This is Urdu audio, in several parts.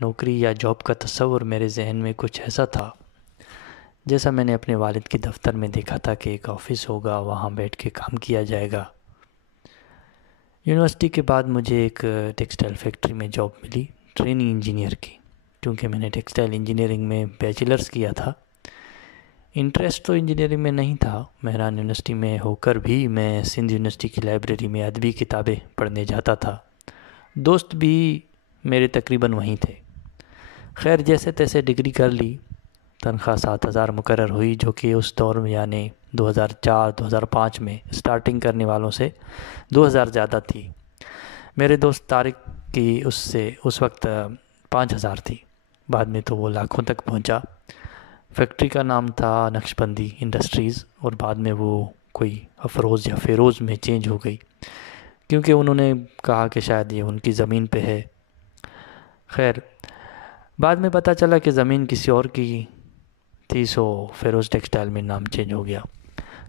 نوکری یا جاب کا تصور میرے ذہن میں کچھ ایسا تھا جیسا میں نے اپنے والد کے دفتر میں دیکھا تھا کہ ایک آفس ہوگا، وہاں بیٹھ کے کام کیا جائے گا۔ یونیورسٹی کے بعد مجھے ایک ٹیکسٹائل فیکٹری میں جاب ملی، ٹریننگ انجینئر کی، کیونکہ میں نے ٹیکسٹائل انجینئرنگ میں بیچلرز کیا تھا۔ انٹرسٹ تو انجینئرنگ میں نہیں تھا، مہران یونیورسٹی میں ہو کر بھی میں سندھ یونیورسٹی کی لائبریری میں ادبی کتابیں پڑھنے جاتا تھا، دوست بھی میرے تقریباً وہیں تھے۔ خیر جیسے تیسے ڈگری کر لی، تنخواہ 7,000 مقرر ہوئی، جو کہ اس دور میں یعنی 2004-2005 میں سٹارٹنگ کرنے والوں سے 2,000 زیادہ تھی۔ میرے دوست طارق کی اس وقت 5,000 تھی، بعد میں تو وہ لاکھوں تک پہنچا۔ فیکٹری کا نام تھا نقش بندی انڈسٹریز، اور بعد میں وہ کوئی افروز یا فیروز میں چینج ہو گئی، کیونکہ انہوں نے کہا کہ شاید یہ ان کی زمین پہ ہے۔ خیر بعد میں پتہ چلا کہ زمین کسی اور کی تھی، سو فیروز ٹیکسٹائل میں نام چینج ہو گیا۔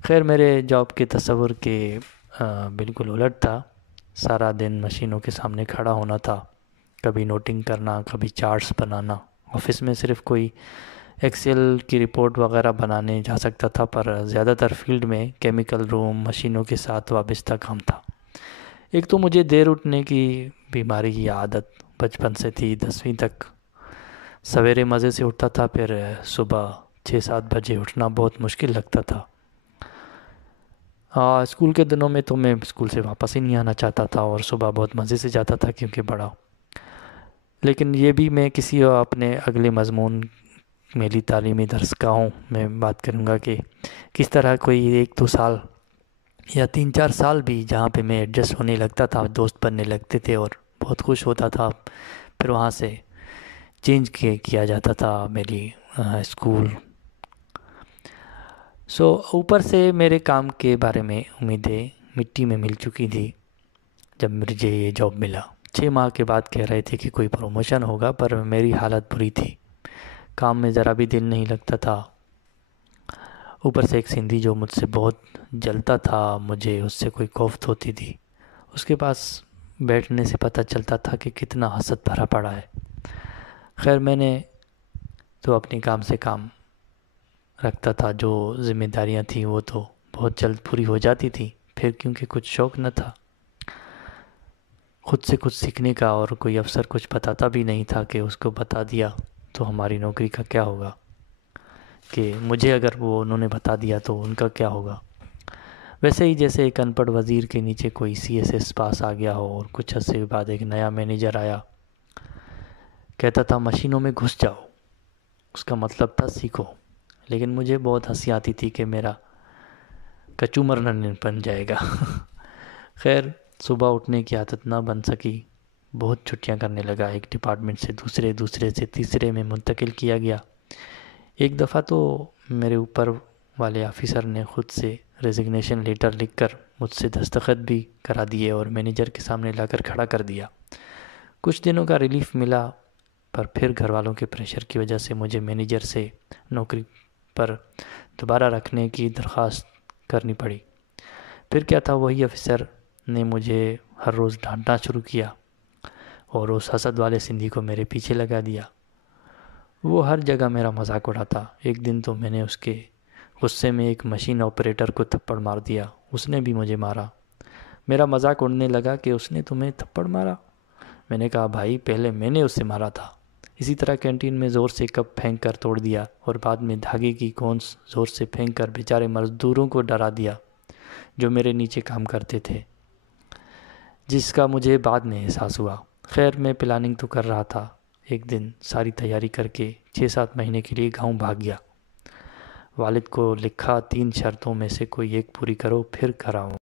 خیر میرے جاب کے تصور کے بالکل الٹ تھا، سارا دن مشینوں کے سامنے کھڑا ہونا تھا، کبھی نوٹنگ کرنا، کبھی چارٹس بنانا۔ آفس میں صرف کوئی ایکسل کی رپورٹ وغیرہ بنانے جا سکتا تھا، پر زیادہ تر فیلڈ میں کیمیکل روم، مشینوں کے ساتھ وابستہ کام تھا۔ ایک تو مجھے دیر اٹھنے کی بیماری کی عادت بچپن سے تھی، 10ویں تک سویرے مزے سے اٹھتا تھا، پھر صبح 6-7 بجے اٹھنا بہت مشکل لگتا تھا۔ اسکول کے دنوں میں تو میں اسکول سے واپس ہی نہیں آنا چاہتا تھا، اور صبح بہت مزے سے جاتا تھا کیونکہ بڑا۔ لیکن یہ بھی میں کسی اپنے اگلے مضمون میری تعلیمی درسگاہوں میں بات کروں گا کہ کس طرح کوئی 1-2 سال یا 3-4 سال بھی جہاں پہ میں ایڈجسٹ ہونے لگتا تھا، دوست بننے لگتے تھے اور بہت خوش ہوتا تھا، پھر وہاں سے چینج کیا جاتا تھا میری اسکول۔ اوپر سے میرے کام کے بارے میں امیدیں مٹی میں مل چکی تھی جب مجھے یہ جاب ملا۔ 6 ماہ کے بعد کہہ رہے تھے کہ کوئی پروموشن ہوگا، پر میری حالت بری تھی، کام میں ذرا بھی دل نہیں لگتا تھا۔ اوپر سے ایک سندھی جو مجھ سے بہت جلتا تھا، مجھے اس سے کوئی کوفت ہوتی تھی، اس کے پاس بیٹھنے سے پتہ چلتا تھا کہ کتنا حسد بھرا پڑا ہے۔ خیر میں نے تو اپنے کام سے کام رکھتا تھا، جو ذمہ داریاں تھیں وہ تو بہت جلد پوری ہو جاتی تھی، پھر کیونکہ کچھ شوق نہ تھا خود سے کچھ سیکھنے کا، اور کوئی افسر کچھ بتاتا بھی نہیں تھا کہ اس کو بتا دیا تو ہماری نوکری کا کیا ہوگا، کہ مجھے اگر وہ انہوں نے بتا دیا تو ان کا کیا ہوگا۔ ویسے ہی جیسے ایک ان پڑھ وزیر کے نیچے کوئی CSS پاس آ گیا ہو، اور کچھ عرصے بعد ایک نیا مینیجر آیا، کہتا تھا مشینوں میں گھس جاؤ، اس کا مطلب تھا سیکھو، لیکن مجھے بہت ہنسی آتی تھی کہ میرا کچومر نہ بن جائے گا۔ خیر صبح اٹھنے کی عادت نہ بن سکی، بہت چھٹیاں کرنے لگا، ایک ڈپارٹمنٹ سے دوسرے سے تیسرے میں منتقل کیا گیا۔ ایک دفعہ تو میرے اوپر والے آفیسر نے خود سے ریزگنیشن لیٹر لکھ کر مجھ سے دستخط بھی کرا دیے اور مینیجر کے سامنے لا کر کھڑا کر دیا۔ کچھ دنوں کا ریلیف ملا، پر پھر گھر والوں کے پریشر کی وجہ سے مجھے مینیجر سے نوکری پر دوبارہ رکھنے کی درخواست کرنی پڑی۔ پھر کیا تھا، وہی آفیسر نے مجھے ہر روز ڈانٹنا شروع کیا، اور اس حسد والے سندھی کو میرے پیچھے لگا دیا۔ وہ ہر جگہ میرا مذاق اڑاتا۔ ایک دن تو میں نے اس کے غصے میں ایک مشین آپریٹر کو تھپڑ مار دیا، اس نے بھی مجھے مارا۔ میرا مذاق اڑنے لگا کہ اس نے تمہیں تھپڑ مارا؟ میں نے کہا بھائی پہلے میں نے اسے مارا تھا۔ اسی طرح کینٹین میں زور سے کپ پھینک کر توڑ دیا، اور بعد میں دھاگے کی گونس زور سے پھینک کر بیچارے مزدوروں کو ڈرا دیا جو میرے نیچے کام کرتے تھے، جس کا مجھے بعد میں احساس ہوا۔ خیر میں پلاننگ تو کر رہا تھا، ایک دن ساری تیاری کر کے 6-7 مہینے کے لیے گاؤں بھاگ گیا۔ والد کو لکھا 3 شرطوں میں سے کوئی ایک پوری کرو پھر گھر آؤں۔